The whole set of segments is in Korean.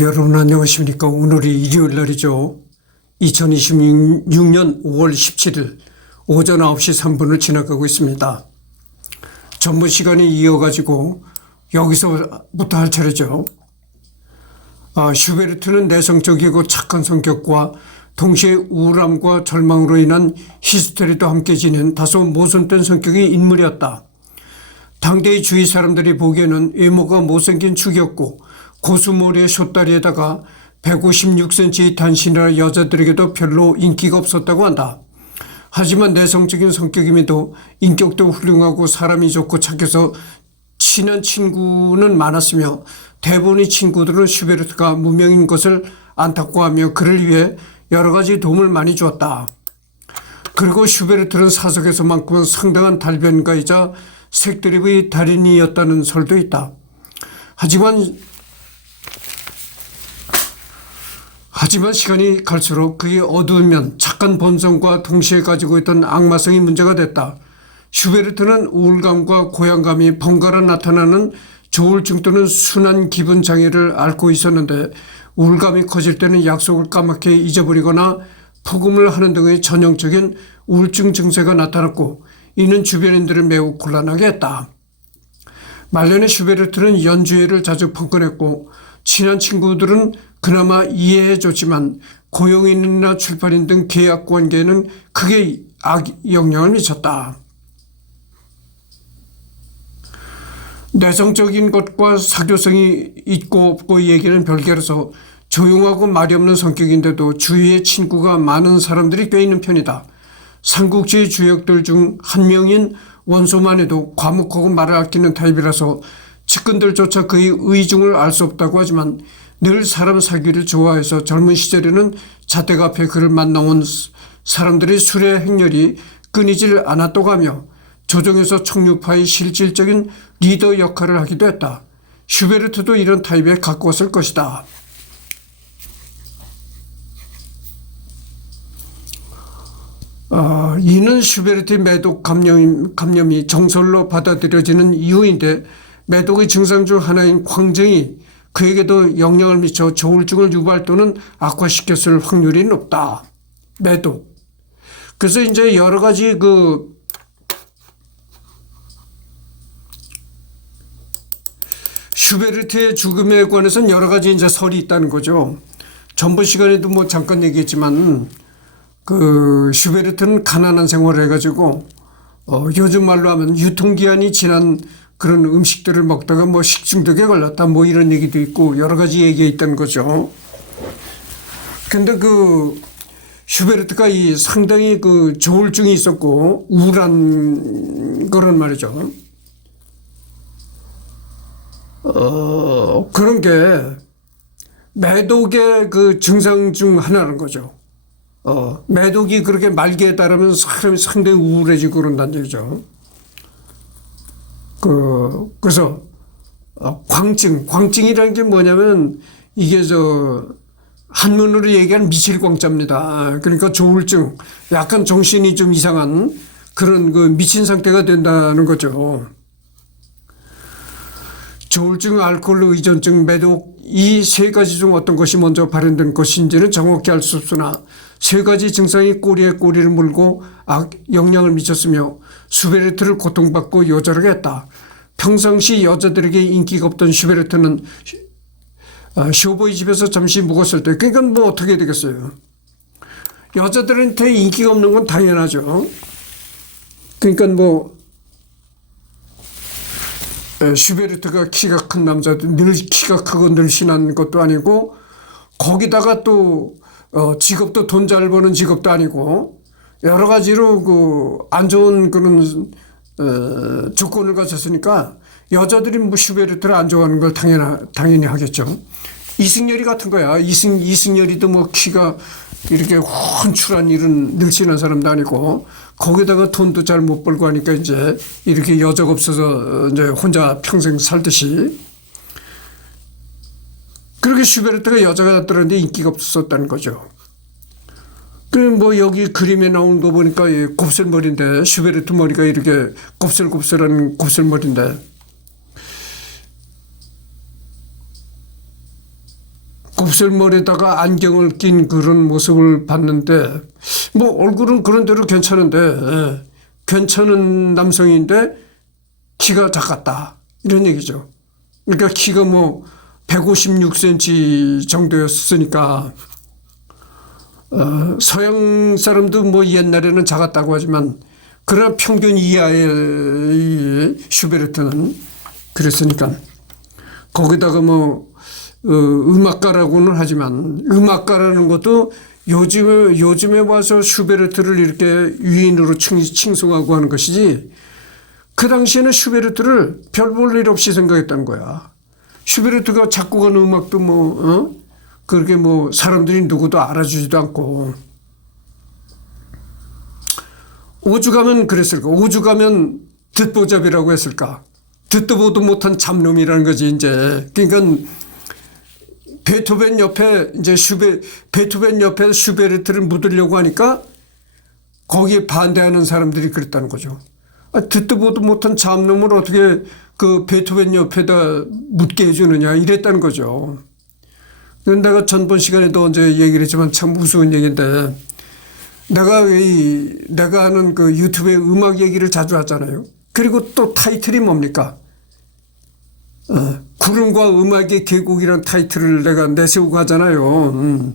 여러분 안녕하십니까. 오늘이 일요일 날이죠. 2026년 5월 17일 오전 9시 3분을 지나가고 있습니다. 전번 시간이 이어가지고 여기서부터 할 차례죠. 슈베르트는 내성적이고 착한 성격과 동시에 우울함과 절망으로 인한 히스테리도 함께 지닌 다소 모순된 성격의 인물이었다. 당대의 주위 사람들이 보기에는 외모가 못생긴 축이었고 고수머리의 숏다리에다가 156cm의 단신이라 여자들에게도 별로 인기가 없었다고 한다. 하지만 내성적인 성격임에도 인격도 훌륭하고 사람이 좋고 착해서 친한 친구는 많았으며 대부분의 친구들은 슈베르트가 무명인 것을 안타까워하며 그를 위해 여러 가지 도움을 많이 주었다. 그리고 슈베르트는 사석에서만큼은 상당한 달변가이자 색드립의 달인이었다는 설도 있다. 하지만 시간이 갈수록 그의 어두운 면, 착한 본성과 동시에 가지고 있던 악마성이 문제가 됐다. 슈베르트는 우울감과 고향감이 번갈아 나타나는 조울증 또는 순한 기분 장애를 앓고 있었는데 우울감이 커질 때는 약속을 까맣게 잊어버리거나 폭음을 하는 등의 전형적인 우울증 증세가 나타났고 이는 주변인들을 매우 곤란하게 했다. 말년에 슈베르트는 연주회를 자주 번번했고 친한 친구들은 그나마 이해해줬지만 고용인이나 출판인 등 계약 관계에는 크게 악영향을 미쳤다. 내성적인 것과 사교성이 있고 없고 얘기는 별개로서 조용하고 말이 없는 성격인데도 주위에 친구가 많은 사람들이 꽤 있는 편이다. 삼국지의 주역들 중 한 명인 원소만 해도 과묵하고 말을 아끼는 타입이라서 측근들조차 그의 의중을 알 수 없다고 하지만 늘 사람 사귀를 좋아해서 젊은 시절에는 자택 앞에 그를 만나온 사람들의 수레 행렬이 끊이질 않았다고 하며 조정에서 청류파의 실질적인 리더 역할을 하기도 했다. 슈베르트도 이런 타입에 가까웠을 것이다. 이는 슈베르트의 매독 감염이 정설로 받아들여지는 이유인데 매독의 증상 중 하나인 광증이 그에게도 영향을 미쳐 조울증을 유발 또는 악화시켰을 확률이 높다. 매독. 그래서 이제 여러 가지 슈베르트의 죽음에 관해서는 여러 가지 이제 설이 있다는 거죠. 전번 시간에도 뭐 잠깐 얘기했지만 슈베르트는 가난한 생활을 해가지고 요즘 말로 하면 유통기한이 지난 그런 음식들을 먹다가 뭐 식중독에 걸렸다 뭐 이런 얘기도 있고 여러 가지 얘기가 있다는 거죠. 근데 슈베르트가 상당히 조울증이 있었고 우울한 거란 말이죠. 그런 게 매독의 증상 중 하나라는 거죠. 매독이 그렇게 말기에 따르면 사람이 상당히 우울해지고 그런다는 얘기죠. 그래서 광증이라는 게 뭐냐면 이게 한문으로 얘기하는 미칠광자입니다. 그러니까 조울증, 약간 정신이 좀 이상한 그런 미친 상태가 된다는 거죠. 조울증, 알코올 의존증, 매독 이 세 가지 중 어떤 것이 먼저 발현된 것인지는 정확히 알 수 없으나 세 가지 증상이 꼬리에 꼬리를 물고 영향을 미쳤으며 슈베르트를 고통받고 요절하게 했다. 평상시 여자들에게 인기가 없던 슈베르트는 쇼보이 집에서 잠시 묵었을 때 그러니까 뭐 어떻게 되겠어요. 여자들한테 인기가 없는 건 당연하죠. 그러니까 슈베르트가 키가 큰 남자도 늘 키가 크고 늘씬한 것도 아니고 거기다가 또 직업도 돈 잘 버는 직업도 아니고 여러 가지로 안 좋은 그런 조건을 가졌으니까 여자들이 뭐 슈베르트를 안 좋아하는 걸 당연히 하겠죠. 이승열이 같은 거야. 이승열이도 뭐 키가 이렇게 훤출한 이런 늘씬한 사람도 아니고 거기다가 돈도 잘 못 벌고 하니까 이제 이렇게 여자가 없어서 이제 혼자 평생 살듯이 그렇게 슈베르트가 여자들한테 인기가 없었다는 거죠. 뭐 여기 그림에 나온 거 보니까 곱슬머리인데 슈베르트 머리가 이렇게 곱슬곱슬한 곱슬머리인데 곱슬머리에다가 안경을 낀 그런 모습을 봤는데 뭐 얼굴은 그런 대로 괜찮은데 괜찮은 남성인데 키가 작았다 이런 얘기죠. 그러니까 키가 뭐 156cm 정도였으니까 서양 사람도 뭐 옛날에는 작았다고 하지만 그러나 평균 이하의 슈베르트는 그랬으니까 거기다가 뭐 음악가라고는 하지만 음악가라는 것도 요즘에 와서 슈베르트를 이렇게 위인으로 칭송하고 하는 것이지 그 당시에는 슈베르트를 별 볼 일 없이 생각했다는 거야. 슈베르트가 작곡한 음악도 그렇게 뭐 사람들이 누구도 알아주지도 않고 오죽하면 그랬을까? 오죽하면 듣보잡이라고 했을까? 듣도 보도 못한 잡놈이라는 거지 이제. 그러니까 베토벤 옆에 슈베르트를 묻으려고 하니까 거기에 반대하는 사람들이 그랬다는 거죠. 듣도 보도 못한 잡놈을 어떻게 그 베토벤 옆에다 묻게 해주느냐 이랬다는 거죠. 내가 전번 시간에도 언제 얘기를 했지만 참 우스운 얘기인데 내가 하는 그 유튜브에 음악 얘기를 자주 하잖아요. 그리고 또 타이틀이 뭡니까? 구름과 음악의 계곡이라는 타이틀을 내가 내세우고 하잖아요.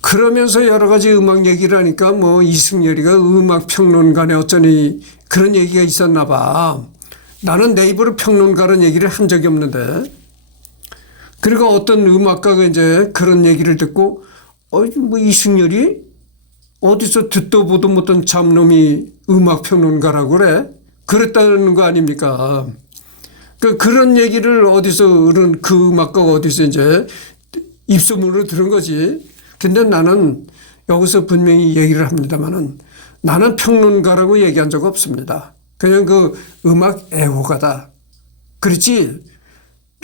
그러면서 여러 가지 음악 얘기를 하니까 뭐 이승열이가 음악 평론가네 어쩌니 그런 얘기가 있었나 봐. 나는 내 입으로 평론가라는 얘기를 한 적이 없는데 그리고 어떤 음악가가 이제 그런 얘기를 듣고 뭐 이승열이 어디서 듣도 보도 못한 잡놈이 음악 평론가라고 그래? 그랬다는 거 아닙니까? 그런 얘기를 어디서 그 음악가가 어디서 이제 입소문으로 들은 거지. 근데 나는 여기서 분명히 얘기를 합니다만은 나는 평론가라고 얘기한 적 없습니다. 그냥 그 음악 애호가다. 그렇지?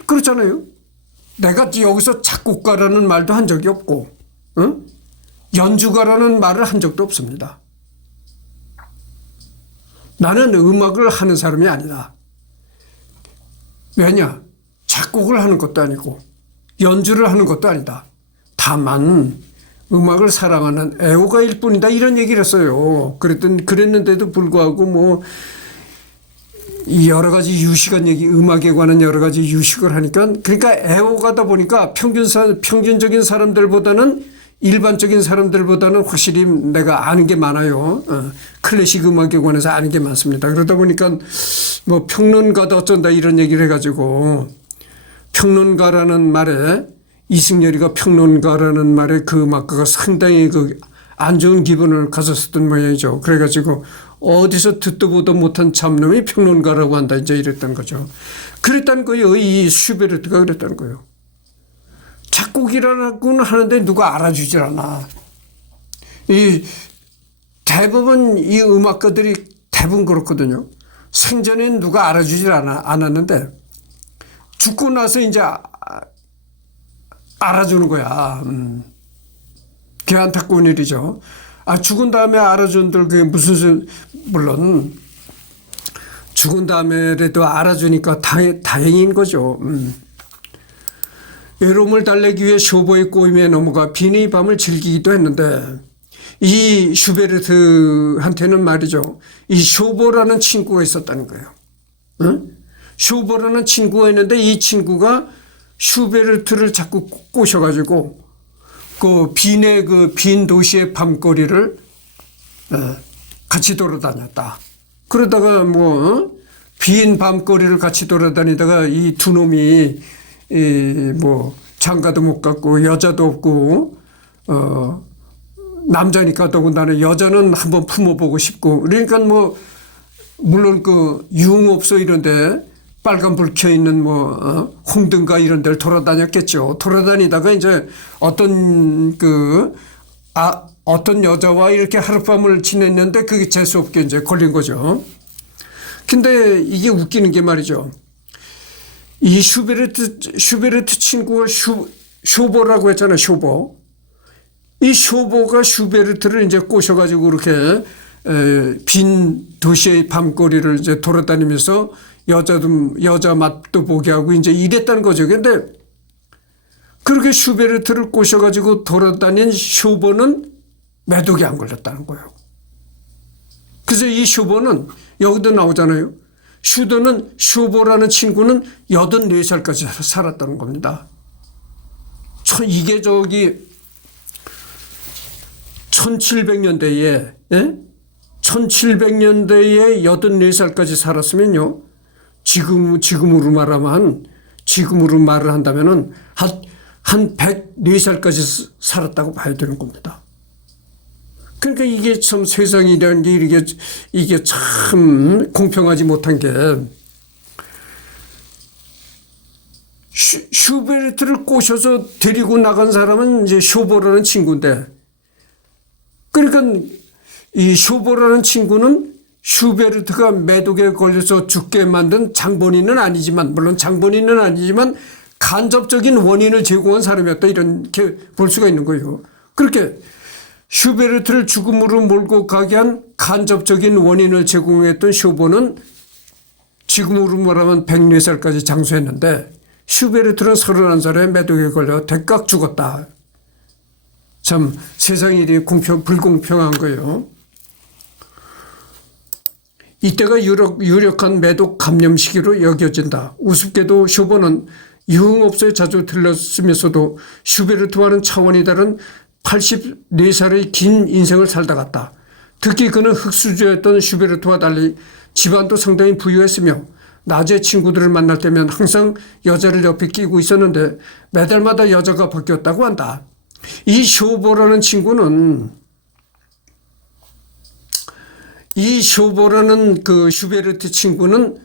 그렇잖아요. 내가 여기서 작곡가라는 말도 한 적이 없고, 연주가라는 말을 한 적도 없습니다. 나는 음악을 하는 사람이 아니다. 왜냐? 작곡을 하는 것도 아니고 연주를 하는 것도 아니다. 다만 음악을 사랑하는 애호가일 뿐이다 이런 얘기를 했어요. 그랬는데도 불구하고 뭐 여러 가지 유식한 얘기, 음악에 관한 여러 가지 유식을 하니까 그러니까 애호가다 보니까 평균적인 사람들보다는 일반적인 사람들보다는 확실히 내가 아는 게 많아요. 클래식 음악에 관해서 아는 게 많습니다. 그러다 보니까 뭐 평론가다 어쩐다 이런 얘기를 해가지고 평론가라는 말에 이승열이가 평론가라는 말에 그 음악가가 상당히 그 안 좋은 기분을 가졌었던 모양이죠. 그래가지고 어디서 듣도 보도 못한 잡놈이 평론가라고 한다 이제 이랬던 거죠. 그랬다는 거예요. 이 슈베르트가 그랬다는 거예요. 작곡이라고는 하는데 누가 알아주질 않아. 대부분 이 음악가들이 대부분 그렇거든요. 생전엔 누가 알아주질 않았는데 죽고 나서 이제 알아주는 거야. 그게 안타까운 일이죠. 죽은 다음에 알아준들 그게 무슨 물론 죽은 다음에라도 알아주니까 다행인 거죠. 외로움을 달래기 위해 쇼보의 꼬임에 넘어가 비니 밤을 즐기기도 했는데 이 슈베르트한테는 말이죠. 이 쇼보라는 친구가 있었다는 거예요. 쇼보라는 친구가 있는데 이 친구가 슈베르트를 자꾸 꼬셔가지고 그 빈 도시의 밤거리를 같이 돌아다녔다. 그러다가 빈 밤거리를 같이 돌아다니다가 이 두 놈이 장가도 못 갔고 여자도 없고 남자니까 더군다나 여자는 한번 품어보고 싶고 그러니까 물론 그 유흥업소 이런데 빨간불 켜 있는 홍등가 이런 데를 돌아다녔겠죠. 돌아다니다가 이제 어떤 여자와 이렇게 하룻밤을 지냈는데 그게 재수없게 이제 걸린 거죠. 근데 이게 웃기는 게 말이죠. 이 슈베르트 친구가 쇼보라고 했잖아요. 쇼보. 이 쇼보가 슈베르트를 이제 꼬셔가지고 그렇게 빈 도시의 밤거리를 이제 돌아다니면서 여자 맛도 보게 하고 이제 이랬다는 거죠. 근데 그렇게 슈베르트를 꼬셔가지고 돌아다닌 쇼버는 매독에 안 걸렸다는 거예요. 그래서 이 쇼버는 여기도 나오잖아요. 슈버라는 친구는 84살까지 살았다는 겁니다. 이게 1700년대에 1700년대에 84살까지 살았으면요. 지금으로 말을 한다면은 한 104살까지 살았다고 봐야 되는 겁니다. 그러니까 이게 참 세상이라는 게 이게 참 공평하지 못한 게 슈베르트를 꼬셔서 데리고 나간 사람은 이제 쇼버라는 친구인데, 그러니까 이 쇼버라는 친구는 슈베르트가 매독에 걸려서 죽게 만든 장본인은 아니지만, 물론 장본인은 아니지만 간접적인 원인을 제공한 사람이었다, 이렇게 볼 수가 있는 거예요. 그렇게 슈베르트를 죽음으로 몰고 가게 한 간접적인 원인을 제공했던 쇼버는 지금으로 말하면 104살까지 장수했는데, 슈베르트는 31살에 매독에 걸려 대각 죽었다. 참 세상이 이렇게 불공평한 거예요. 이때가 유력한 매독 감염 시기로 여겨진다. 우습게도 쇼버는 유흥업소에 자주 들렀으면서도 슈베르트와는 차원이 다른 84살의 긴 인생을 살다 갔다. 특히 그는 흙수저였던 슈베르트와 달리 집안도 상당히 부유했으며 낮에 친구들을 만날 때면 항상 여자를 옆에 끼고 있었는데 매달마다 여자가 바뀌었다고 한다. 이 쇼버라는 그 슈베르트 친구는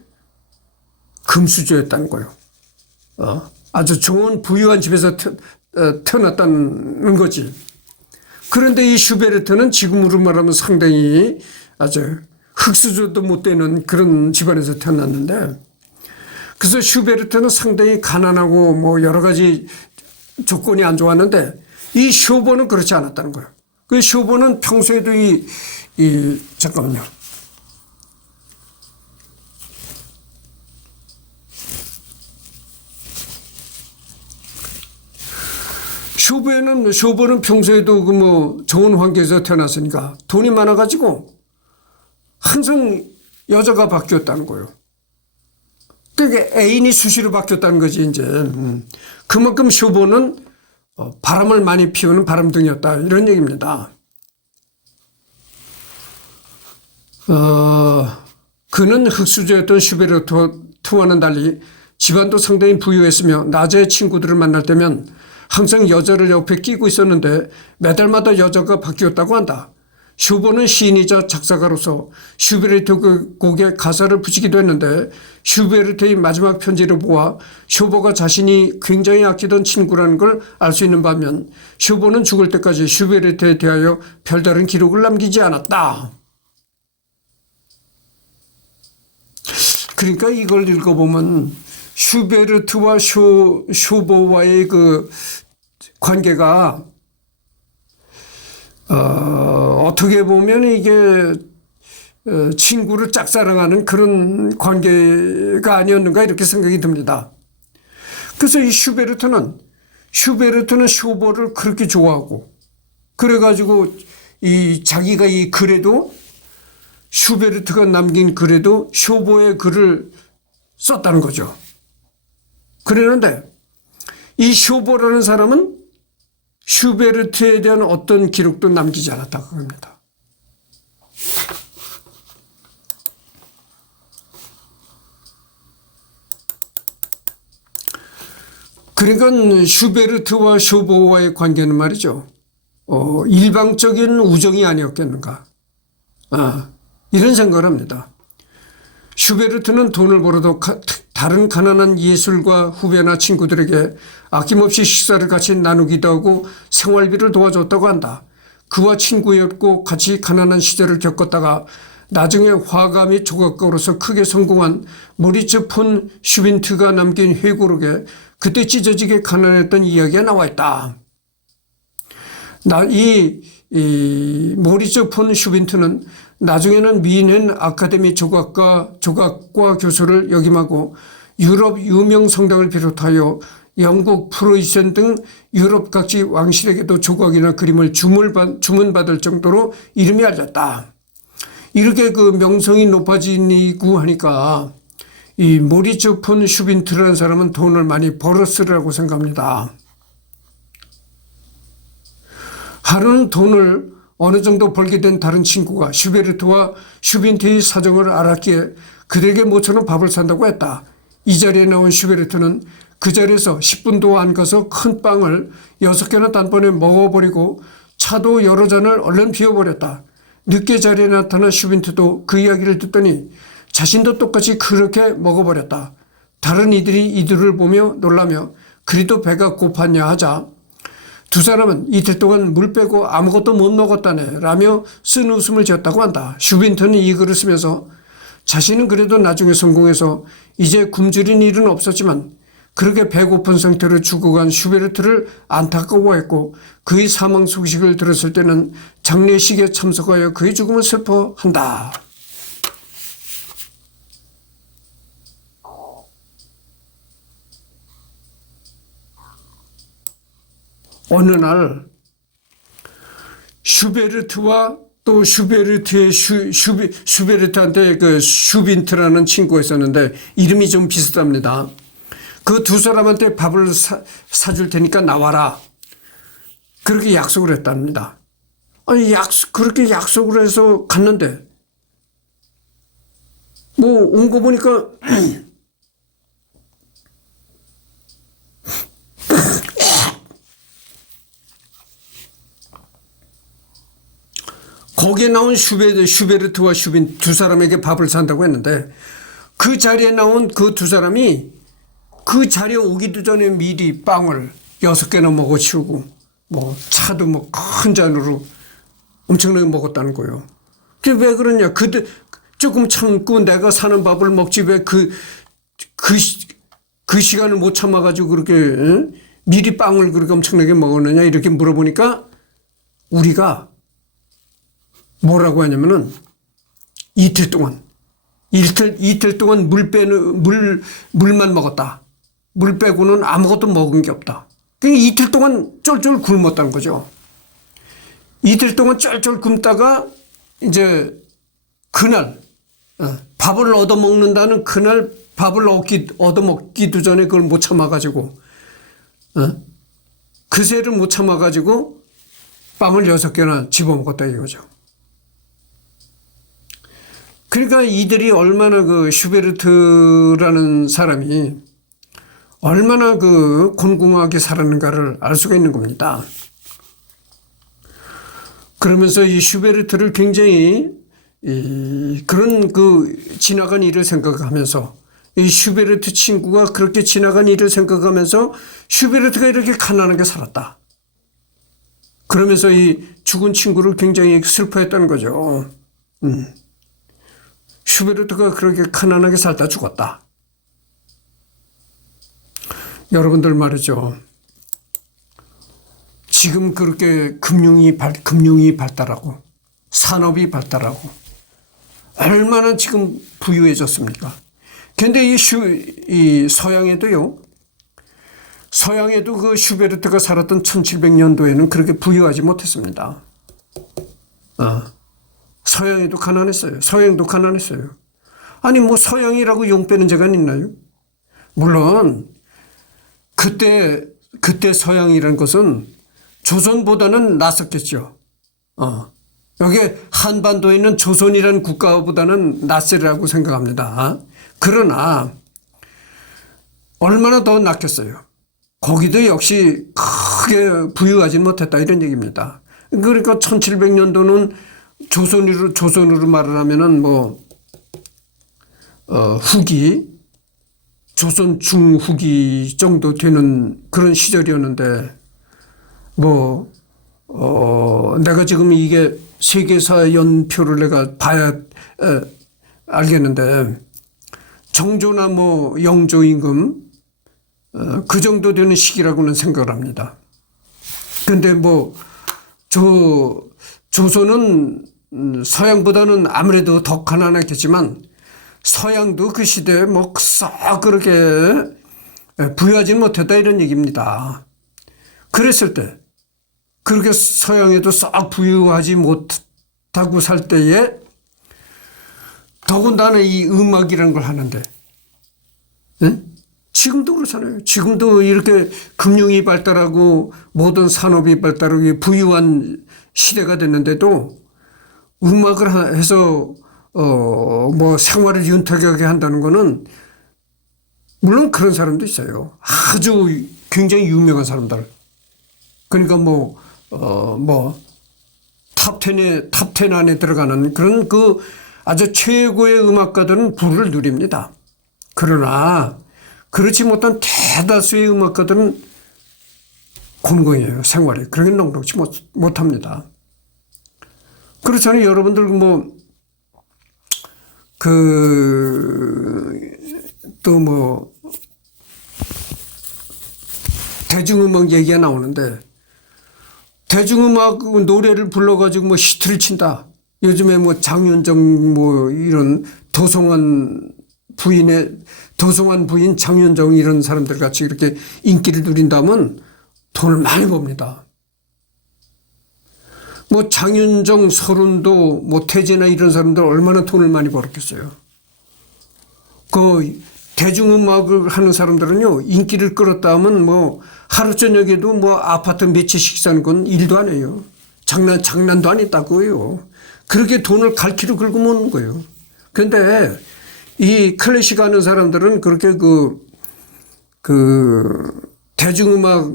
금수저였다는 거예요. 아주 좋은 부유한 집에서 태어났다는 거지. 그런데 이 슈베르트는 지금으로 말하면 상당히 아주 흙수저도 못 되는 그런 집안에서 태어났는데, 그래서 슈베르트는 상당히 가난하고 뭐 여러 가지 조건이 안 좋았는데 이 쇼버는 그렇지 않았다는 거예요. 그 쇼버는 평소에도 잠깐만요. 쇼버는 평소에도 좋은 환경에서 태어났으니까 돈이 많아가지고 항상 여자가 바뀌었다는 거예요. 그러니까 애인이 수시로 바뀌었다는 거지, 이제. 그만큼 쇼버는 바람을 많이 피우는 바람둥이였다, 이런 얘기입니다. 그는 흙수저였던 슈베르트와는 달리 집안도 상당히 부유했으며 낮에 친구들을 만날 때면 항상 여자를 옆에 끼고 있었는데 매달마다 여자가 바뀌었다고 한다. 쇼버는 시인이자 작사가로서 슈베르트 곡에 가사를 붙이기도 했는데 슈베르트의 마지막 편지를 보아 쇼버가 자신이 굉장히 아끼던 친구라는 걸 알 수 있는 반면 쇼버는 죽을 때까지 슈베르트에 대하여 별다른 기록을 남기지 않았다. 그러니까 이걸 읽어보면 슈베르트와 쇼버와의 그 관계가 어떻게 보면 이게 친구를 짝사랑하는 그런 관계가 아니었는가, 이렇게 생각이 듭니다. 그래서 이 슈베르트는 쇼버를 그렇게 좋아하고, 그래가지고 자기가 이 글에도 슈베르트가 남긴 글에도 쇼버의 글을 썼다는 거죠. 그랬는데 이 쇼버라는 사람은 슈베르트에 대한 어떤 기록도 남기지 않았다고 합니다. 그러니까 슈베르트와 쇼버와의 관계는 말이죠. 일방적인 우정이 아니었겠는가. 이런 생각을 합니다. 슈베르트는 돈을 벌어도 다른 가난한 예술가 후배나 친구들에게 아낌없이 식사를 같이 나누기도 하고 생활비를 도와줬다고 한다. 그와 친구였고 같이 가난한 시절을 겪었다가 나중에 화가 및 조각가로서 크게 성공한 모리츠 폰 슈빈트가 남긴 회고록에 그때 찢어지게 가난했던 이야기가 나와 있다. 이 모리츠 폰 슈빈트는 나중에는 미넨 아카데미 조각과 교수를 역임하고 유럽 유명 성당을 비롯하여 영국, 프로이센 등 유럽 각지 왕실에게도 조각이나 그림을 주문받을 정도로 이름이 알렸다. 이렇게 그 명성이 높아지고 하니까 이 모리츠 폰 슈빈트라는 사람은 돈을 많이 벌었으리라고 생각합니다. 하루는 돈을 어느 정도 벌게 된 다른 친구가 슈베르트와 슈빈트의 사정을 알았기에 그들에게 모처럼 밥을 산다고 했다. 이 자리에 나온 슈베르트는 그 자리에서 10분도 안 가서 큰 빵을 6개나 단번에 먹어버리고 차도 여러 잔을 얼른 비워버렸다. 늦게 자리에 나타난 슈빈트도 그 이야기를 듣더니 자신도 똑같이 그렇게 먹어버렸다. 다른 이들이 이들을 보며 놀라며 그리도 배가 고팠냐 하자 두 사람은 이틀 동안 물 빼고 아무것도 못 먹었다네 라며 쓴 웃음을 지었다고 한다. 슈빈트는 이 글을 쓰면서 자신은 그래도 나중에 성공해서 이제 굶주린 일은 없었지만 그렇게 배고픈 상태로 죽어간 슈베르트를 안타까워했고 그의 사망 소식을 들었을 때는 장례식에 참석하여 그의 죽음을 슬퍼한다. 어느 날 슈베르트와 또 슈베르트의 슈베르트한테 그 슈빈트라는 친구가 있었는데 이름이 좀 비슷합니다. 그 두 사람한테 밥을 사줄 테니까 나와라. 그렇게 약속을 했답니다. 아니 그렇게 약속을 해서 갔는데 뭐 온 거 보니까 거기에 나온 슈베르트와 슈빈 두 사람에게 밥을 산다고 했는데 그 자리에 나온 그 두 사람이 그 자리에 오기도 전에 미리 빵을 6개나 먹어치우고 뭐 차도 뭐 큰 잔으로 엄청나게 먹었다는 거예요. 그게 왜 그러냐. 그때 조금 참고 내가 사는 밥을 먹지 왜 그 시간을 못 참아가지고 그렇게 미리 빵을 그렇게 엄청나게 먹었느냐 이렇게 물어보니까 우리가 뭐라고 하냐면은 이틀 동안 물만 먹었다. 물 빼고는 아무것도 먹은 게 없다. 그러니까 이틀 동안 쫄쫄 굶었다는 거죠. 이틀 동안 쫄쫄 굶다가 이제 그날 밥을 얻어먹는다는 그날 밥을 얻어먹기도 전에 그걸 못 참아가지고 그새를 못 참아가지고 빵을 6개나 집어먹었다 이거죠. 그러니까 이들이 얼마나 그 슈베르트라는 사람이 얼마나 그 곤궁하게 살았는가를 알 수가 있는 겁니다. 그러면서 이 슈베르트를 굉장히 그런 그 지나간 일을 생각하면서 이 슈베르트 친구가 그렇게 지나간 일을 생각하면서 슈베르트가 이렇게 가난하게 살았다. 그러면서 이 죽은 친구를 굉장히 슬퍼했다는 거죠. 슈베르트가 그렇게 가난하게 살다 죽었다. 여러분들 말이죠. 지금 그렇게 금융이 발달하고 산업이 발달하고 얼마나 지금 부유해졌습니까? 그런데 이 서양에도 그 슈베르트가 살았던 1700년도에는 그렇게 부유하지 못했습니다. 서양에도 가난했어요. 서양도 가난했어요. 아니 뭐 서양이라고 용 빼는 재간 있나요? 물론 그때 서양이라는 것은 조선보다는 낫었겠죠. 여기 한반도에 있는 조선이라는 국가보다는 낫으리라고 생각합니다. 그러나 얼마나 더 낫겠어요. 거기도 역시 크게 부유하지 못했다 이런 얘기입니다. 그러니까 1700년도는 조선으로 말을 하면은 뭐 후기 조선 중후기 정도 되는 그런 시절이었는데 내가 지금 이게 세계사 연표를 내가 봐야 알겠는데 정조나 뭐 영조 임금 그 정도 되는 시기라고는 생각을 합니다. 근데 조선은 서양보다는 아무래도 더 가난했겠지만 서양도 그 시대에 썩 그렇게 부유하지 못했다 이런 얘기입니다. 그랬을 때 그렇게 서양에도 싹 부유하지 못하고 살 때에 더군다나 이 음악이라는 걸 하는데 지금도 그렇잖아요. 지금도 이렇게 금융이 발달하고 모든 산업이 발달하고 부유한 시대가 됐는데도 음악을 해서 뭐 생활을 윤택하게 한다는 거는 물론 그런 사람도 있어요. 아주 굉장히 유명한 사람들. 그러니까 탑10 안에 들어가는 그런 그 아주 최고의 음악가들은 부를 누립니다. 그러나 그렇지 못한 대다수의 음악가들은 곤궁해요. 생활이. 그러게 넉넉지 못합니다. 그렇잖아요. 여러분들 대중음악 얘기가 나오는데 대중음악 노래를 불러가지고 히트를 친다. 요즘에 장윤정 이런 도성환 부인 장윤정 이런 사람들 같이 이렇게 인기를 누린다면 돈을 많이 법니다. 장윤정, 서른도, 태재나 이런 사람들 얼마나 돈을 많이 벌었겠어요. 그 대중음악을 하는 사람들은요, 인기를 끌었다 하면 하루 저녁에도 아파트 몇 채씩 사는 건 일도 안 해요. 장난도 안 했다고요. 그렇게 돈을 갈퀴로 긁고 먹는 거예요. 그런데 이 클래식 하는 사람들은 그렇게 대중음악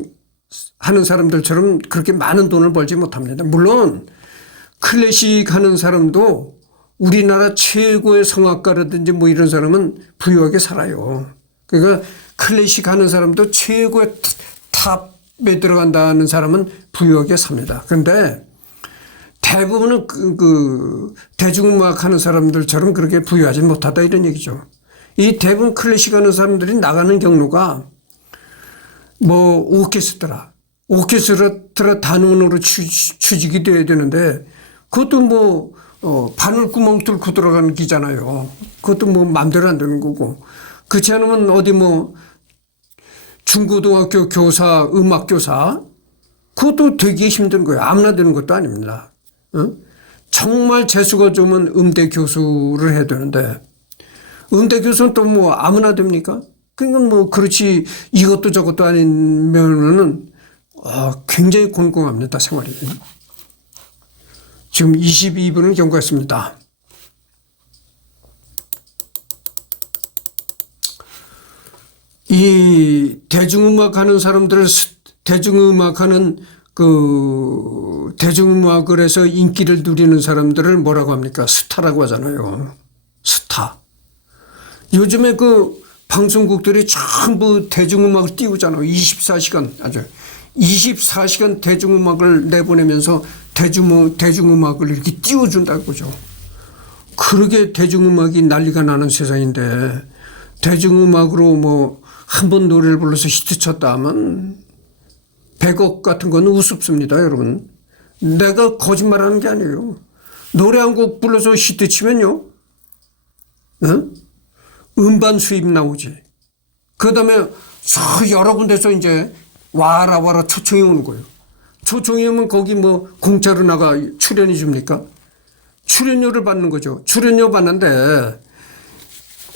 하는 사람들처럼 그렇게 많은 돈을 벌지 못합니다. 물론 클래식 하는 사람도 우리나라 최고의 성악가라든지 이런 사람은 부유하게 살아요. 그러니까 클래식 하는 사람도 최고의 탑에 들어간다는 사람은 부유하게 삽니다. 그런데 대부분은 대중음악 하는 사람들처럼 그렇게 부유하지 못하다 이런 얘기죠. 이 대부분 클래식 하는 사람들이 나가는 경로가 오케스트라 단원으로 취직이 돼야 되는데 그것도 바늘구멍 뚫고 들어가는 기잖아요. 그것도 마음대로 안 되는 거고. 그렇지 않으면 어디 중고등학교 교사, 음악교사 그것도 되게 힘든 거예요. 아무나 되는 것도 아닙니다. 정말 재수가 좋으면 음대 교수를 해야 되는데 음대 교수는 또 아무나 됩니까? 그러니까 그렇지 이것도 저것도 아니면은 굉장히 곤궁합니다. 생활이. 지금 22분을 경과했습니다. 이 대중음악 하는 사람들을 대중음악을 해서 인기를 누리는 사람들을 뭐라고 합니까? 스타라고 하잖아요. 스타. 요즘에 방송국들이 전부 대중음악을 띄우잖아요. 24시간 대중음악을 내보내면서 대중음악을 이렇게 띄워준다고 그러죠. 그러게 대중음악이 난리가 나는 세상인데 대중음악으로 한 번 노래를 불러서 히트쳤다 하면 100억 같은 건 우습습니다, 여러분. 내가 거짓말하는 게 아니에요. 노래 한 곡 불러서 히트치면요, 음반 수입 나오지. 그 다음에 여러 군데서 이제 와라 초청이 오는 거예요. 초청이 오면 거기 공짜로 나가 출연해 줍니까? 출연료를 받는 거죠. 출연료 받는데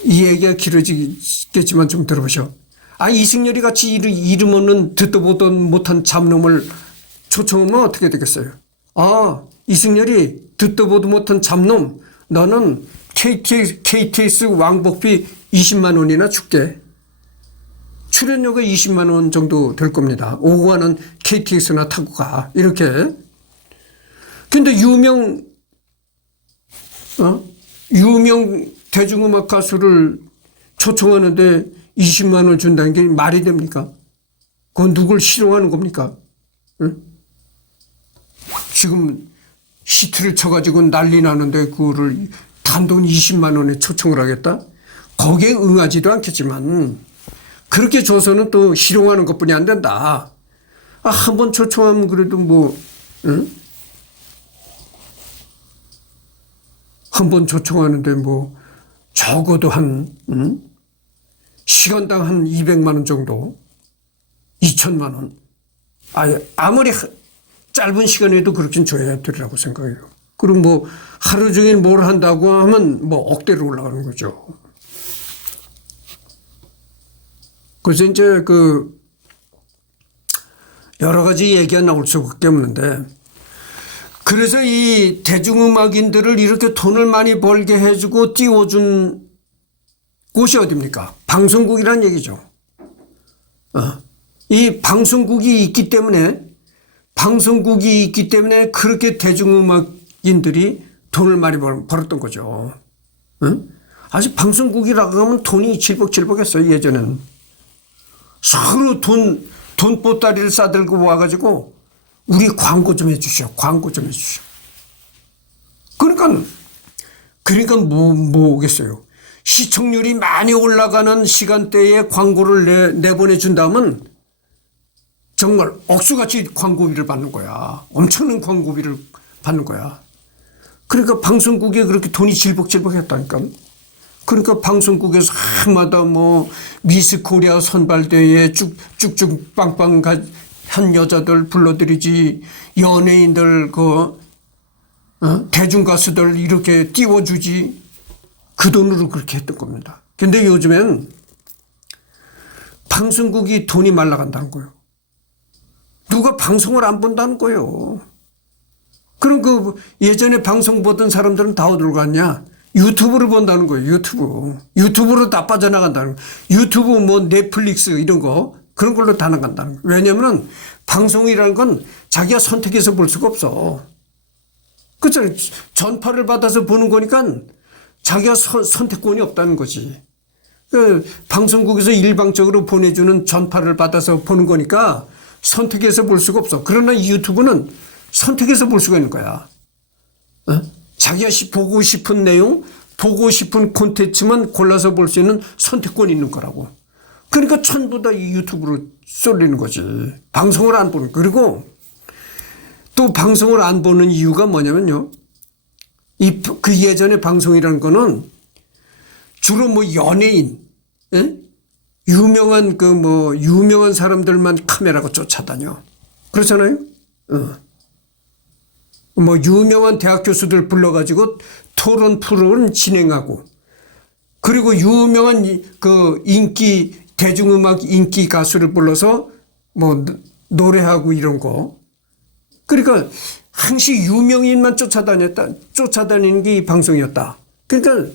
이 얘기가 길어지겠지만 좀 들어보셔. 이승열이 같이 이름 없는 듣도 보도 못한 잡놈을 초청하면 어떻게 되겠어요? 이승열이 듣도 보도 못한 잡놈, 너는 KTX 왕복비 20만 원이나 줄게. 출연료가 20만 원 정도 될 겁니다. 오고 가는 KTX나 타고 가. 이렇게. 근데 유명 대중음악 가수를 초청하는데 20만 원 준다는 게 말이 됩니까? 그건 누굴 실용하는 겁니까? 응? 지금 히트를 쳐가지고 난리 나는데 그거를 단돈 20만 원에 초청을 하겠다? 거기에 응하지도 않겠지만 그렇게 줘서는 또 실용하는 것뿐이 안 된다. 한번 초청하면 그래도 응? 한 번 초청하는데 적어도 한 시간당 한 200만 원 정도, 2천만 원. 아무리 짧은 시간에도 그렇게 줘야 되리라고 생각해요. 그리고 뭐 하루 종일 뭘 한다고 하면 뭐 억대로 올라가는 거죠. 그래서 이제 그 여러 가지 얘기가 나올 수밖에 없는데, 그래서 이 대중음악인들을 이렇게 돈을 많이 벌게 해주고 띄워준 곳이 어딥니까? 방송국이란 얘기죠. 이 방송국이 있기 때문에 그렇게 대중음악인들이 돈을 많이 벌었던 거죠. 아직 방송국이라고 하면 돈이 질벅질벅했어요. 예전에는 서로 돈 보따리를 싸들고 와가지고 우리 광고 좀 해주시오. 광고 좀 해주시오. 그러니까 뭐겠어요. 시청률이 많이 올라가는 시간대에 광고를 내보내준다면 정말 억수같이 광고비를 받는 거야. 엄청난 광고비를 받는 거야. 그러니까 방송국에 그렇게 돈이 질벅질벅했다니까. 그러니까 방송국에서 해마다 뭐 미스 코리아 선발대회에 쭉쭉 빵빵 한 여자들 불러들이지, 연예인들 대중가수들 이렇게 띄워주지, 그 돈으로 그렇게 했던 겁니다. 근데 요즘엔 방송국이 돈이 말라간다는 거예요. 누가 방송을 안 본다는 거예요. 그럼 그 예전에 방송 보던 사람들은 다 어디로 갔냐? 유튜브를 본다는 거예요. 유튜브로 다 빠져나간다는 거예요. 유튜브 뭐 넷플릭스 이런 거 그런 걸로 다 나간다는 거예요. 왜냐하면 방송이라는 건 자기가 선택해서 볼 수가 없어. 그렇죠. 전파를 받아서 보는 거니까 자기가 선택권이 없다는 거지. 그 방송국에서 일방적으로 보내주는 전파를 받아서 보는 거니까 선택해서 볼 수가 없어. 그러나 유튜브는 선택해서 볼 수가 있는 거야. 자기가 보고 싶은 내용, 보고 싶은 콘텐츠만 골라서 볼 수 있는 선택권이 있는 거라고. 그러니까 전부 다 이 유튜브로 쏠리는 거지. 방송을 안 보는. 그리고 또 방송을 안 보는 이유가 뭐냐면요. 그 예전에 방송이라는 거는 주로 뭐 연예인, 유명한 사람들만 카메라가 쫓아다녀. 그렇잖아요? 뭐 유명한 대학 교수들 불러가지고 토론 프로그램 진행하고, 그리고 유명한 대중음악 인기 가수를 불러서 뭐 노래하고 이런 거. 그러니까 항시 유명인만 쫓아다니는 게 이 방송이었다. 그러니까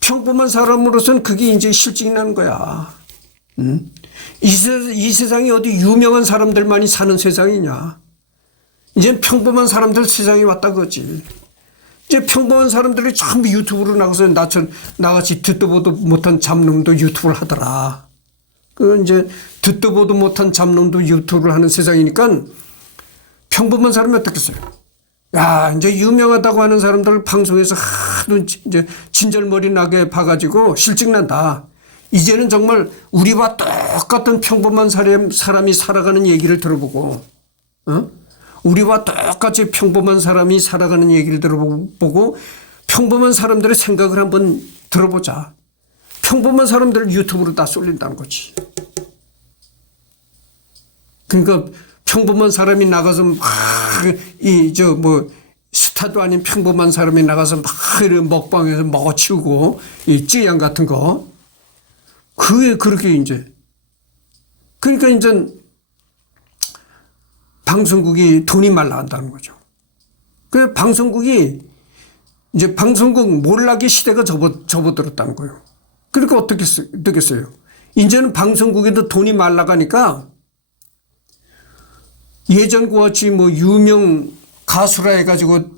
평범한 사람으로서는 그게 이제 실증이 나는 거야. 이 세상이 어디 유명한 사람들만이 사는 세상이냐. 이제 평범한 사람들 세상에 왔다 그거지. 이제 평범한 사람들이 전부 유튜브로 나가서 나같이 듣도 보도 못한 잡놈도 유튜브를 하더라. 그 이제 듣도 보도 못한 잡놈도 유튜브를 하는 세상이니까 평범한 사람이 어떻겠어요? 야, 이제 유명하다고 하는 사람들을 방송에서 하도 이제 진절머리 나게 봐가지고 실증난다. 이제는 정말 우리와 똑같은 평범한 사람이 살아가는 얘기를 들어보고, 우리와 똑같이 평범한 사람이 살아가는 얘기를 들어보고 평범한 사람들의 생각을 한번 들어보자. 평범한 사람들을 유튜브로 다 쏠린다는 거지. 그러니까 평범한 사람이 나가서 스타도 아닌 평범한 사람이 나가서 막 이런 먹방에서 먹어치우고 이 찌양 같은 거. 그렇게 이제. 그러니까 이제 방송국이 돈이 말라간다는 거죠. 그 방송국이 이제 방송국 몰락의 시대가 접어들었다는 거예요. 그러니까 어떻게 되겠어요? 이제는 방송국에도 돈이 말라가니까 예전과 같이 뭐 유명 가수라 해가지고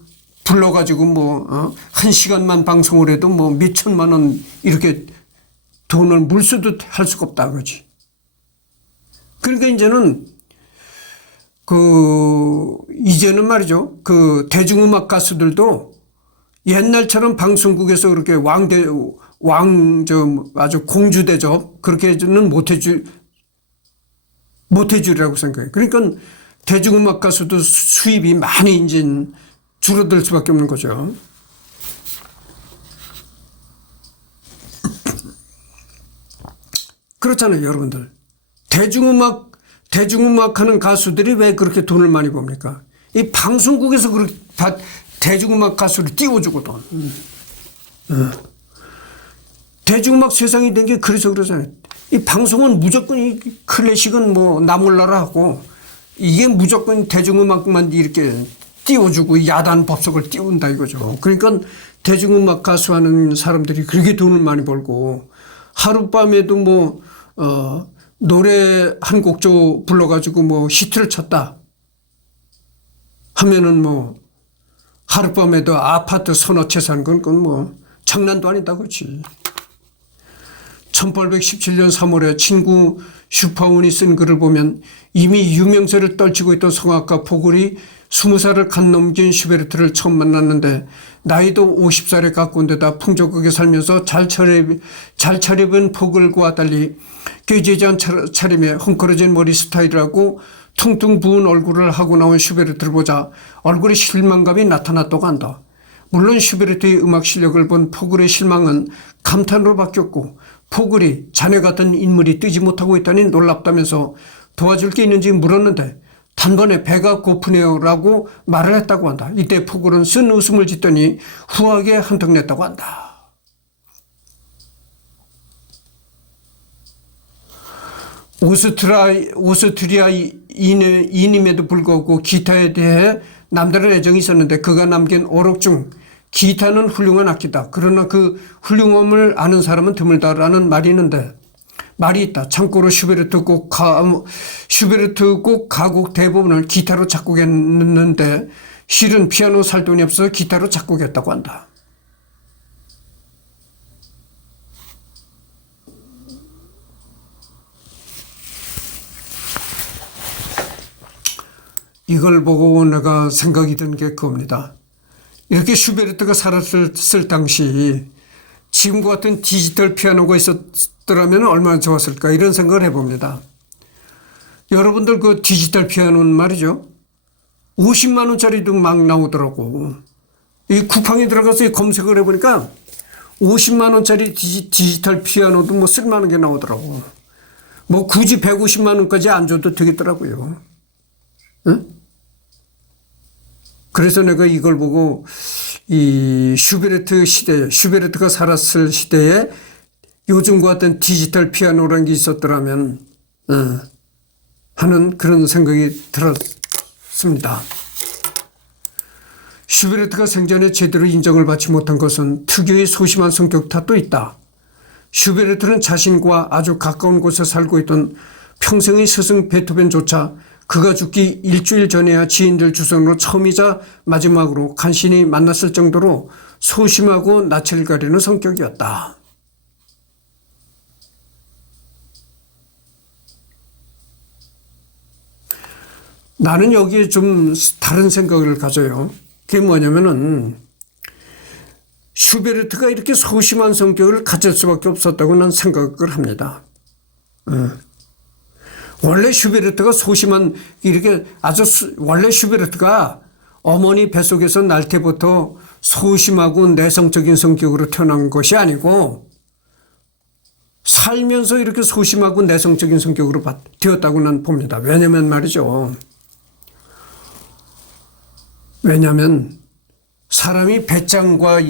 불러가지고 한 시간만 방송을 해도 뭐 몇천만 원 이렇게 돈을 물수도 할 수가 없다 그러지. 그러니까 이제는 말이죠. 그 대중음악 가수들도 옛날처럼 방송국에서 그렇게 아주 공주 대접 그렇게는 못해주리라고 생각해요. 그러니까 대중음악 가수도 수입이 많이 이제 줄어들 수밖에 없는 거죠. 그렇잖아요, 여러분들. 대중음악 하는 가수들이 왜 그렇게 돈을 많이 법니까? 이 방송국에서 그렇게 대중음악 가수를 띄워주고 돈. 대중음악 세상이 된 게 그래서 그러잖아요. 이 방송은 무조건 이 클래식은 뭐 나몰라라 하고 이게 무조건 대중음악만 이렇게 띄워주고 야단 법석을 띄운다 이거죠. 그러니까 대중음악 가수 하는 사람들이 그렇게 돈을 많이 벌고 하룻밤에도 뭐, 노래 한 곡 불러가지고 뭐 히트를 쳤다 하면은 뭐 하룻밤에도 아파트 서너 채 사는 건 그건 뭐 장난도 아니다 그렇지. 1817년 3월에 친구 슈퍼운이 쓴 글을 보면 이미 유명세를 떨치고 있던 성악가 포글이 20살을 간 넘긴 슈베르트를 처음 만났는데 나이도 50살에 가까운데다 풍족하게 살면서 잘 차려입은 포글과 달리 꾀지지한 차림에 헝클어진 머리 스타일하고 퉁퉁 부은 얼굴을 하고 나온 슈베르트를 보자 얼굴에 실망감이 나타났다고 한다. 물론 슈베르트의 음악 실력을 본 포글의 실망은 감탄으로 바뀌었고 포글이 자네 같은 인물이 뜨지 못하고 있다니 놀랍다면서 도와줄 게 있는지 물었는데 단번에 배가 고프네요 라고 말을 했다고 한다. 이때 포글은 쓴 웃음을 짓더니 후하게 한턱 냈다고 한다. 오스트리아인임에도 불구하고 기타에 대해 남다른 애정이 있었는데 그가 남긴 오록 중 기타는 훌륭한 악기다. 그러나 그 훌륭함을 아는 사람은 드물다라는 말이 있는데 말이 있다. 참고로 슈베르트 곡 가곡 대부분을 기타로 작곡했는데 실은 피아노 살 돈이 없어서 기타로 작곡했다고 한다. 이걸 보고 내가 생각이 든 게 그겁니다. 이렇게 슈베르트가 살았을 당시 지금과 같은 디지털 피아노가 있었더라면 얼마나 좋았을까 이런 생각을 해봅니다. 여러분들 그 디지털 피아노는 말이죠. 50만 원짜리도 막 나오더라고. 이 쿠팡에 들어가서 검색을 해보니까 50만 원짜리 디지털 피아노도 뭐 쓸만한 게 나오더라고. 뭐 굳이 150만 원까지 안 줘도 되겠더라고요. 응? 그래서 내가 이걸 보고 이 슈베르트가 살았을 시대에 요즘과 같은 디지털 피아노라는 게 있었더라면 하는 그런 생각이 들었습니다. 슈베르트가 생전에 제대로 인정을 받지 못한 것은 특유의 소심한 성격 탓도 있다. 슈베르트는 자신과 아주 가까운 곳에 살고 있던 평생의 스승 베토벤조차 그가 죽기 일주일 전에야 지인들 주선으로 처음이자 마지막으로 간신히 만났을 정도로 소심하고 낯을 가리는 성격이었다. 나는 여기에 좀 다른 생각을 가져요. 그게 뭐냐면은 슈베르트가 이렇게 소심한 성격을 가질 수밖에 없었다고 난 생각을 합니다. 원래 슈베르트가 원래 슈베르트가 어머니 뱃속에서 날 때부터 소심하고 내성적인 성격으로 태어난 것이 아니고 살면서 이렇게 소심하고 내성적인 성격으로 되었다고 난 봅니다. 왜냐면 말이죠. 왜냐면 사람이 배짱과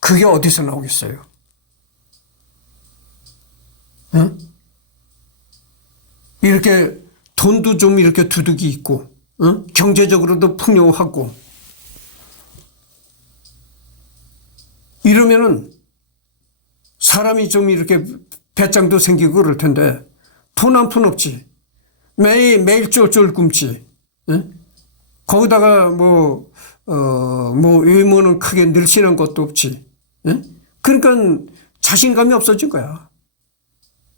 그게 어디서 나오겠어요? 응? 이렇게 돈도 좀 이렇게 두둑이 있고, 경제적으로도 풍요하고, 이러면은 사람이 좀 이렇게 배짱도 생기고 그럴 텐데, 돈 한 푼 없지. 매일 쫄쫄 굶지. 거기다가 외모는 크게 늘씬한 것도 없지. 그러니까 자신감이 없어진 거야.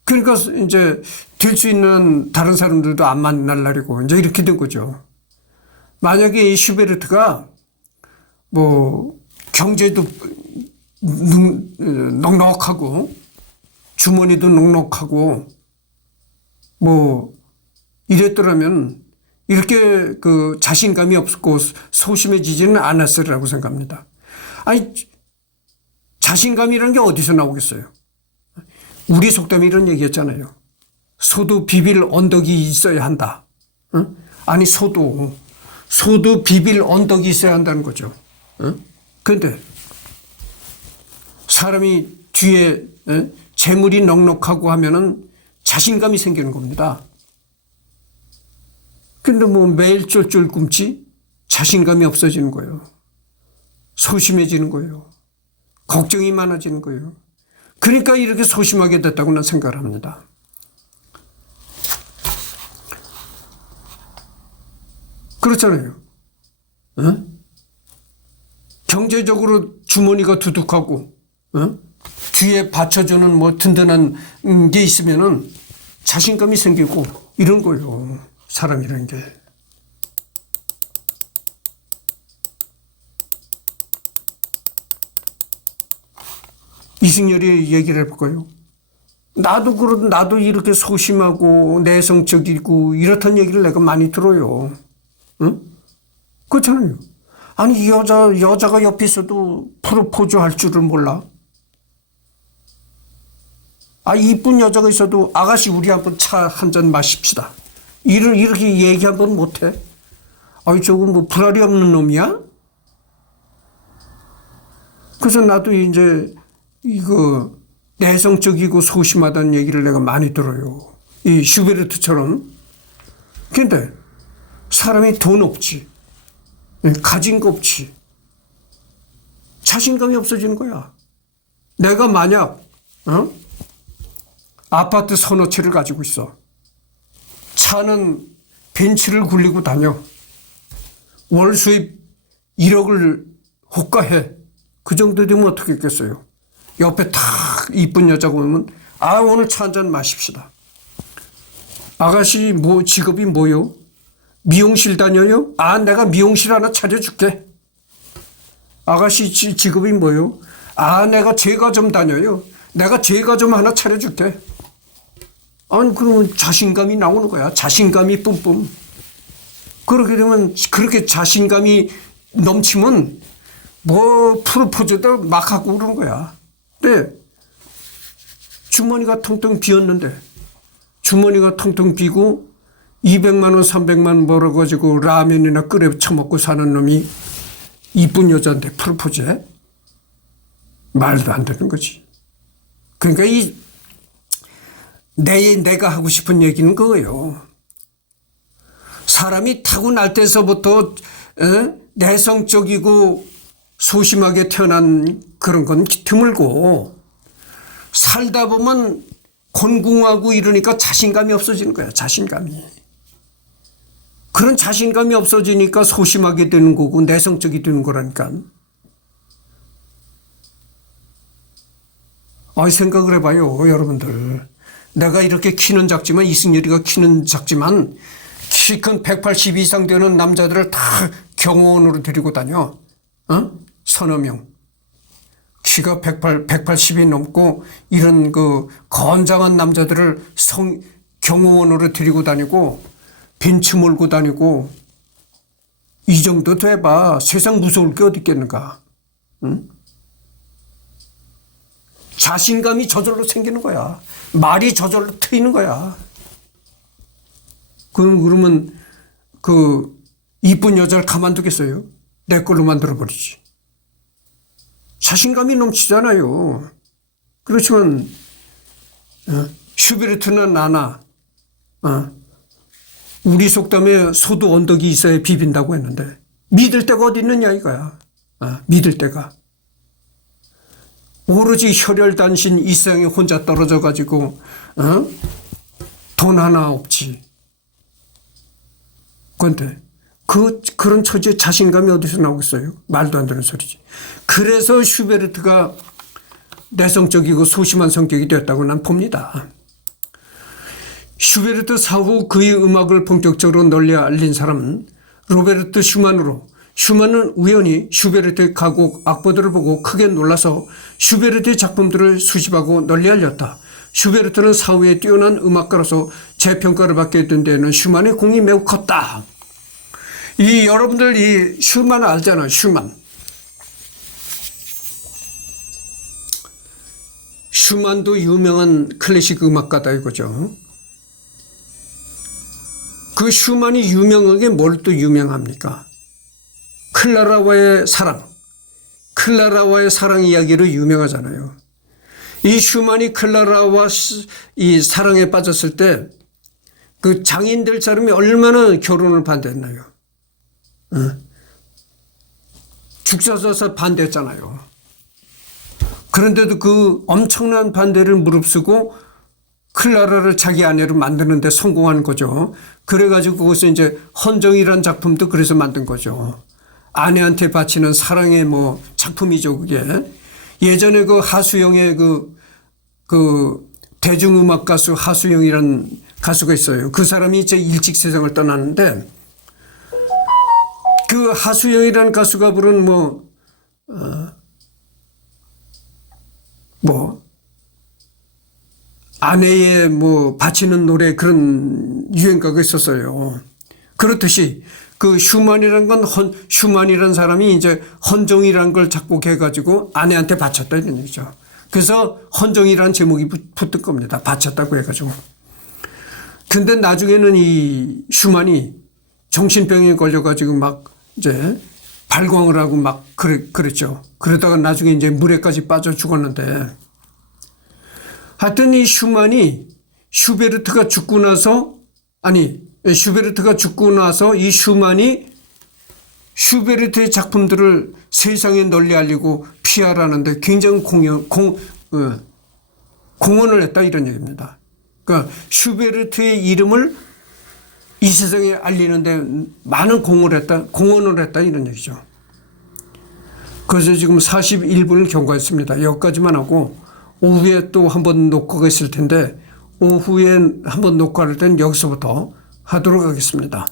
그러니까 이제 될 수 있는 다른 사람들도 안 만날 날이고 이제 이렇게 된 거죠. 만약에 이 슈베르트가 경제도 넉넉하고 주머니도 넉넉하고 이랬더라면 이렇게 그 자신감이 없고 소심해지지는 않았으리라고 생각합니다. 아니 자신감이라는 게 어디서 나오겠어요? 우리 속담에 이런 얘기했잖아요. 소도 비빌 언덕이 있어야 한다. 응? 아니 소도 비빌 언덕이 있어야 한다는 거죠. 그런데 사람이 뒤에 재물이 넉넉하고 하면은 자신감이 생기는 겁니다. 근데 뭐 매일 쫄쫄 굶지 자신감이 없어지는 거예요. 소심해지는 거예요. 걱정이 많아지는 거예요. 그러니까 이렇게 소심하게 됐다고 난 생각을 합니다. 그렇잖아요. 경제적으로 주머니가 두둑하고 뒤에 받쳐주는 뭐 든든한 게 있으면은 자신감이 생기고 이런 거예요. 사람이라는 게. 이승열이 얘기를 해볼까요? 나도 이렇게 소심하고 내성적이고 이렇다는 얘기를 내가 많이 들어요. 응? 그렇잖아요. 아니 여자가 옆에 있어도 프로포즈 할 줄을 몰라. 이쁜 여자가 있어도 아가씨 우리 한번 차 한 잔 마십시다. 이렇게 얘기 한번 못해? 저거 뭐 불알이 없는 놈이야? 그래서 나도 이제 이거 내성적이고 소심하다는 얘기를 내가 많이 들어요. 이 슈베르트처럼. 근데 사람이 돈 없지. 가진 거 없지. 자신감이 없어지는 거야. 내가 만약 아파트 서너 채를 가지고 있어. 차는 벤츠를 굴리고 다녀. 월 수입 1억을 호가해. 그 정도 되면 어떻게 했겠어요? 옆에 탁 이쁜 여자가 오면 오늘 차 한잔 마십시다. 아가씨 뭐 직업이 뭐요? 미용실 다녀요? 내가 미용실 하나 차려줄게. 아가씨 직업이 뭐요? 내가 제과점 다녀요. 내가 제과점 하나 차려줄게. 그러면 자신감이 나오는 거야. 자신감이 뿜뿜. 그렇게 되면 그렇게 자신감이 넘치면 뭐 프로포즈도 막 하고 그러는 거야. 근데 주머니가 텅텅 비었는데 주머니가 텅텅 비고 200만 원 300만 원 벌어가지고 라면이나 끓여 처먹고 사는 놈이 이쁜 여자한테 프로포즈해? 말도 안 되는 거지. 그러니까 내가 하고 싶은 얘기는 그거예요. 사람이 타고날 때서부터 내성적이고 소심하게 태어난 그런 건 드물고 살다 보면 곤궁하고 이러니까 자신감이 없어지는 거야. 자신감이. 그런 자신감이 없어지니까 소심하게 되는 거고 내성적이 되는 거라니까. 생각을 해봐요, 여러분들. 내가 이렇게 키는 작지만 이승열이가 키는 작지만 키 큰 180 이상 되는 남자들을 다 경호원으로 데리고 다녀. 서너 명. 키가 180이 넘고 이런 그 건장한 남자들을 경호원으로 데리고 다니고 벤츠 몰고 다니고 이 정도 돼봐. 세상 무서울 게 어디 있겠는가. 자신감이 저절로 생기는 거야. 말이 저절로 트이는 거야. 그러면 그 이쁜 여자를 가만두겠어요? 내 걸로 만들어버리지. 자신감이 넘치잖아요. 그렇지만 슈베르트는 우리 속담에 소도 언덕이 있어야 비빈다고 했는데 믿을 데가 어디 있느냐 이거야. 믿을 데가. 오로지 혈혈단신 이 세상에 혼자 떨어져 가지고 돈 하나 없지. 그런데 그런 처지에 자신감이 어디서 나오겠어요? 말도 안 되는 소리지. 그래서 슈베르트가 내성적이고 소심한 성격이 되었다고 난 봅니다. 슈베르트 사후 그의 음악을 본격적으로 널리 알린 사람은 로베르트 슈만으로, 슈만은 우연히 슈베르트의 가곡 악보들을 보고 크게 놀라서 슈베르트의 작품들을 수집하고 널리 알렸다. 슈베르트는 사후에 뛰어난 음악가로서 재평가를 받게 된 데에는 슈만의 공이 매우 컸다. 여러분들 이 슈만 슈만. 슈만도 유명한 클래식 음악가다 이거죠. 그 슈만이 유명한 게 뭘 또 유명합니까? 클라라와의 사랑 이야기로 유명하잖아요. 이 슈만이 클라라와 이 사랑에 빠졌을 때 그 장인들 사람이 얼마나 결혼을 반대했나요? 죽사서서 반대했잖아요. 그런데도 그 엄청난 반대를 무릅쓰고 클라라를 자기 아내로 만드는 데 성공한 거죠. 그래가지고 그것을 이제 헌정이라는 작품도 그래서 만든 거죠. 아내한테 바치는 사랑의 뭐 작품이죠, 그게. 예전에 그 하수영의 그 대중음악 가수 하수영이라는 가수가 있어요. 그 사람이 이제 일찍 세상을 떠났는데 그 하수영이라는 가수가 부른 아내의 바치는 노래 그런 유행가가 있었어요. 그렇듯이 그 슈만이라는 사람이 이제 헌정이라는 걸 작곡해가지고 아내한테 바쳤다 이런 얘기죠. 그래서 헌정이라는 제목이 붙은 겁니다. 바쳤다고 해가지고. 근데 나중에는 이 슈만이 정신병에 걸려가지고 막 이제 발광을 하고 막 그랬죠. 그러다가 나중에 이제 물에까지 빠져 죽었는데 하여튼 이 슈만이 슈베르트가 죽고 나서 이 슈만이 슈베르트의 작품들을 세상에 널리 알리고 피하라는데 굉장히 공헌을 했다 이런 얘기입니다. 그러니까 슈베르트의 이름을 이 세상에 알리는데 많은 공헌을 했다 이런 얘기죠. 그래서 지금 41분을 경과했습니다. 여기까지만 하고 오후에 또 한번 녹화가 있을 텐데 오후에 한번 녹화할 땐 여기서부터 하도록 하겠습니다.